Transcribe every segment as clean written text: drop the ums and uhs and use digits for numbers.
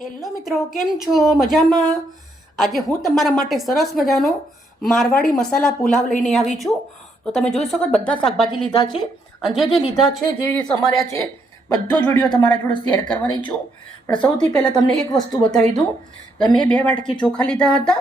Hello મિત્રો, કેમ છો? મજામાં? આજે હું તમારા માટે સરસ મજાનો મારવાડી મસાલા પુલાવ લઈને આવી છું. તો તમે જોઈ શકો બધા શાકભાજી લીધા છે અને જે લીધા છે, જે સમાર્યા છે, બધો જ વિડીયો તમારા જોડે શેર કરવાની છું. પણ સૌથી પહેલાં તમને એક વસ્તુ બતાવી દઉં કે મેં 2 વાટકી ચોખા લીધા હતા.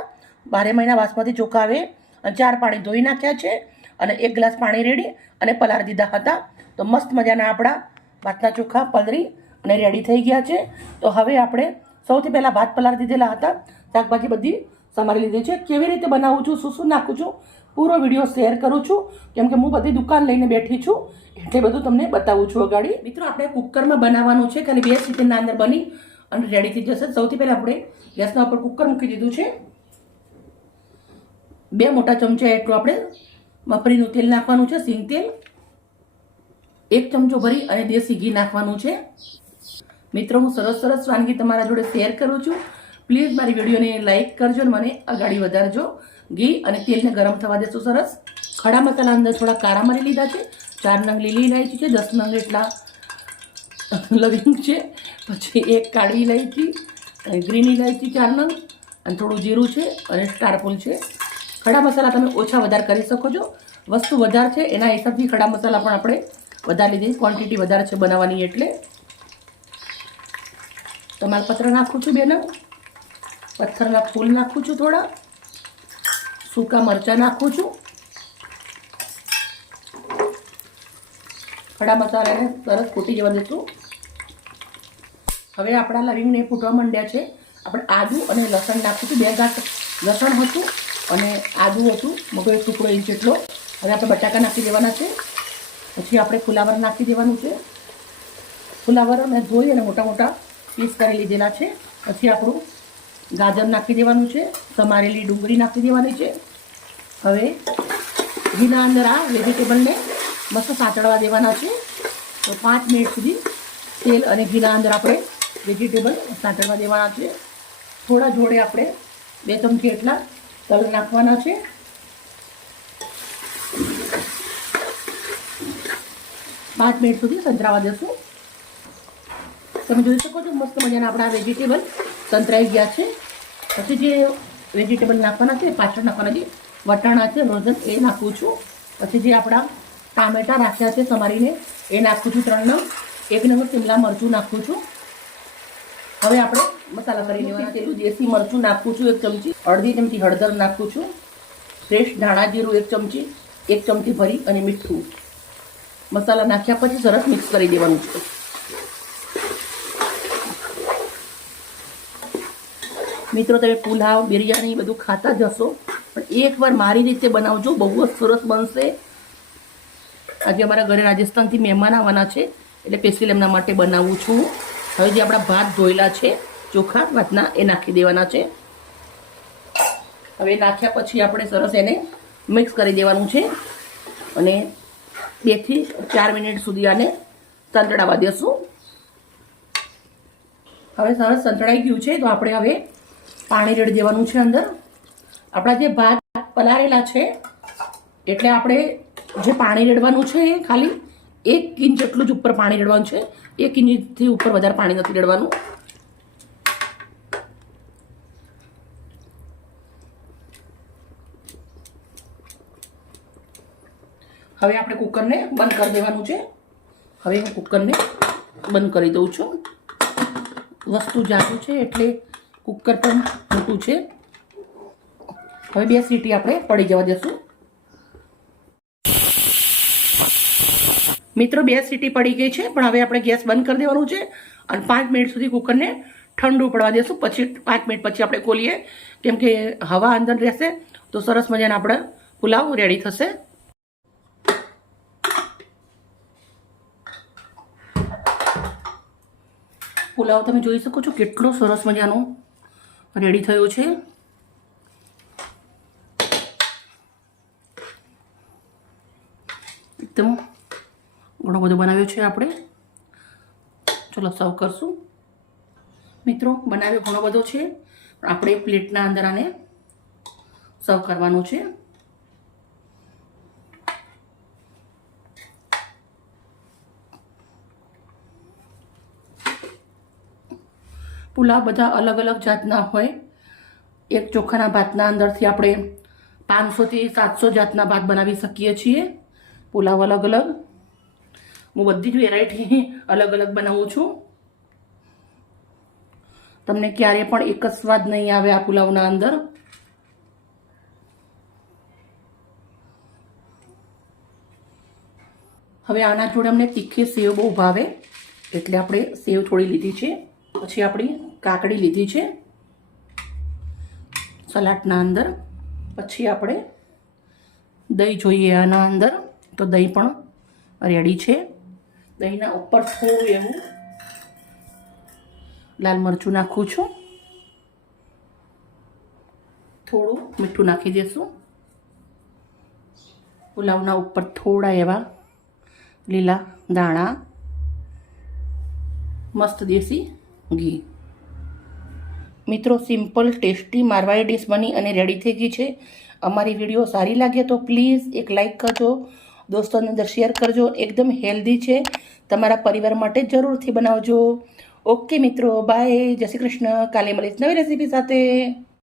12 મહિના બાસમતી ચોખા આવે અને 4 પાણી ધોઈ નાખ્યા છે અને 1 ગ્લાસ પાણી રેડી અને પલાળી દીધા હતા. તો મસ્ત મજાના આપણા ભાતના ચોખા પલળી અને રેડી થઈ ગયા છે. તો હવે આપણે સૌથી પહેલાં ભાત પલાળી દીધેલા હતા, શાકભાજી બધી સમારી લીધી છે. કેવી રીતે બનાવું છું, શું નાખું છું, પૂરો વિડીયો શેર કરું છું, કેમ કે હું બધી દુકાન લઈને બેઠી છું એટલે બધું તમને બતાવું છું અગાડી. મિત્રો, આપણે કુકરમાં બનાવવાનું છે, ખાલી 2 સીટીના અંદર બની અને રેડી થઈ જશે. સૌથી પહેલાં આપણે ગેસના ઉપર કુકર મૂકી દીધું છે. 2 મોટા ચમચા એટલું આપણે મફરીનું તેલ નાખવાનું છે, સિંગ તેલ. 1 ચમચો ભરી અને દેશી ઘી નાખવાનું છે. મિત્રો, હું સરસ વાનગી તમારા જોડે શેર કરું છું. પ્લીઝ મારી વિડીયોને લાઇક કરજો અને મને આગળ વધારજો. ઘી અને તેલને ગરમ થવા દેશું. સરસ ખડા મસાલા અંદર થોડા કાળા મરી લીધા છે, 4 નંગ લીલી ઇલાયચી છે, 10 નંગ એટલા લવિંગ છે, પછી 1 કાળી ઇલાયચી, ગ્રીન ઇલાયચી 4 નંગ અને થોડું જીરું છે અને સ્ટારફૂલ છે. ખડા મસાલા તમે ઓછા વધારે કરી શકો છો. વસ્તુ વધારે છે એના હિસાબથી ખડા મસાલા પણ આપણે વધારે લીધી, ક્વોન્ટિટી વધારે છે બનાવવાની એટલે. તમાલપત્ર નાખું છું 2 નંગ, પથ્થરના ફૂલ નાખું છું, થોડા સૂકા મરચાં નાખું છું. ખડા મસાલાને સરસ ફૂટી જવા દઈશું. હવે આપણા લવિંગને ફૂટવા માંડ્યા છે. આપણે આદુ અને લસણ નાખું છું. 2 ગાંઠ લસણ હતું અને આદુ હતું, મોટો 1 ટુકડો ઇંચ જેટલો. હવે આપણે બટાકા નાખી દેવાના છે. પછી આપણે ફુલાવર નાખી દેવાનું છે. ફુલાવર મેં ધોઈ અને મોટા મોટા પીસ કરી લીધેલા છે. પછી આપણું ગાજર નાખી દેવાનું છે, સમારેલી ડુંગળી નાખી દેવાની છે. હવે ઘીના અંદર આ વેજીટેબલને મસ્ત સાંતળવા દેવાના છે. તો 5 મિનિટ સુધી તેલ અને ઘીના અંદર આપણે વેજીટેબલ સાંતળવા દેવાના છે. થોડા જોડે આપણે 2 ચમચી એટલા તલ નાખવાના છે. પાંચ મિનિટ સુધી સંતરાવા દેશું. તમે જોઈ શકો છો મસ્ત મજાના આપણા વેજીટેબલ સંતરાઈ ગયા છે. પછી જે વેજીટેબલ નાખવાના છે, પાછળ નાખવાના છે, વટાણા છે ફ્રોઝન, એ નાખું છું. પછી જે આપણા ટામેટાં રાખ્યા છે સમારીને, એ નાખું છું 3 નંગ. 1 નંગ શિમલા મરચું નાખું છું. હવે આપણે મસાલા કરી લેવાના. તેલું દેશી મરચું નાખું છું 1 ચમચી, અડધી ચમચી હળદર નાખું છું, ફ્રેશ ધાણા જીરું 1 ચમચી, 1 ચમચી ભરી અને મીઠું. મસાલા નાખ્યા પછી સરસ મિક્સ કરી દેવાનું છે. મિત્રો, તમે પુલાવ, બિરયાની બધું ખાતા જ હશો, પણ એકવાર મારી રીતે બનાવજો, બહુ જ સરસ બનશે. આજે અમારા ઘરે રાજસ્થાનથી મહેમાન આવવાના છે એટલે સ્પેશિયલ એમના માટે બનાવું છું. હવે જે આપણા ભાત ધોયેલા છે ચોખા ભાતના, એ નાખી દેવાના છે. હવે નાખ્યા પછી આપણે સરસ એને મિક્સ કરી દેવાનું છે અને 2 થી 4 મિનિટ સુધી આને સંતળાવા દેશું. હવે સરસ સંતળાઈ ગયું છે તો આપણે હવે પાણી રેડી દેવાનું છે અંદર. આપણા જે ભાત પલાળેલા છે એટલે આપણે જે પાણી રેડવાનું છે એ ખાલી 1 ઇંચ જેટલું જ ઉપર પાણી રેડવાનું છે. 1 ઇંચથી ઉપર વધારે પાણી નથી રેડવાનું. હવે આપણે કુકરને બંધ કરી દેવાનું છે. હવે હું કુકરને બંધ કરી દઉં છું. વસ્તુ જાડું છે એટલે કુકર પણ મોટું છે. હવે 2 સીટી આપણે પડી જવા દેશું. મિત્રો, 2 સીટી પડી ગઈ છે, પણ હવે આપણે ગેસ બંધ કરી દેવાનું છે અને 5 મિનિટ સુધી કુકરને ઠંડુ પડવા દેશું. પછી 5 મિનિટ પછી આપણે ખોલીએ, કેમ કે હવા અંદર રહેશે તો સરસ મજાના આપણા પુલાવ રેડી થશે. પુલાવ તમે જોઈ શકો છો કેટલો સરસ મજાનો રેડી થયો છે. એકદમ ઘણો બધો બનાવ્યો છે આપણે. ચલો સર્વ કરશું. મિત્રો, બનાવ્યો ઘણો બધો છે, પણ આપણે પ્લેટના અંદર આને સર્વ કરવાનું છે. પુલાવ બધા અલગ અલગ જાતના હોય. એક ચોખાના ભાતના અંદરથી આપણે 500થી 700 જાતના ભાત બનાવી શકીએ છીએ. પુલાવ અલગ અલગ. હું બધી જ વેરાયટી અલગ અલગ બનાવું છું. તમને ક્યારે પણ એક જ સ્વાદ નહીં આવે આ પુલાવના અંદર. હવે આના જોડે અમને તીખી સેવ બહુ ભાવે એટલે આપણે સેવ થોડી લીધી છે. પછી આપણી કાકડી લીધી છે સલાડના અંદર. પછી આપણે દહીં જોઈએ આના અંદર, તો દહીં પણ રેડી છે. દહીંના ઉપર થોડું એવું લાલ મરચું નાખું છું, થોડું મીઠું નાખી દઈશું. પુલાવના ઉપર થોડા એવા લીલા દાણા, મસ્ત દેશી ઘી. મિત્રો, સિમ્પલ ટેસ્ટી મારવાડી ડીશ બની અને રેડી થઈ ગઈ છે. અમારી વિડીયો સારી લાગે તો પ્લીઝ એક લાઈક કરજો, દોસ્તોની અંદર શેર કરજો. એકદમ હેલ્ધી છે, તમારા પરિવાર માટે જરૂરથી બનાવજો. ઓકે મિત્રો, બાય, જય શ્રી કૃષ્ણ. કાલે મળીશ નવી રેસીપી સાથે.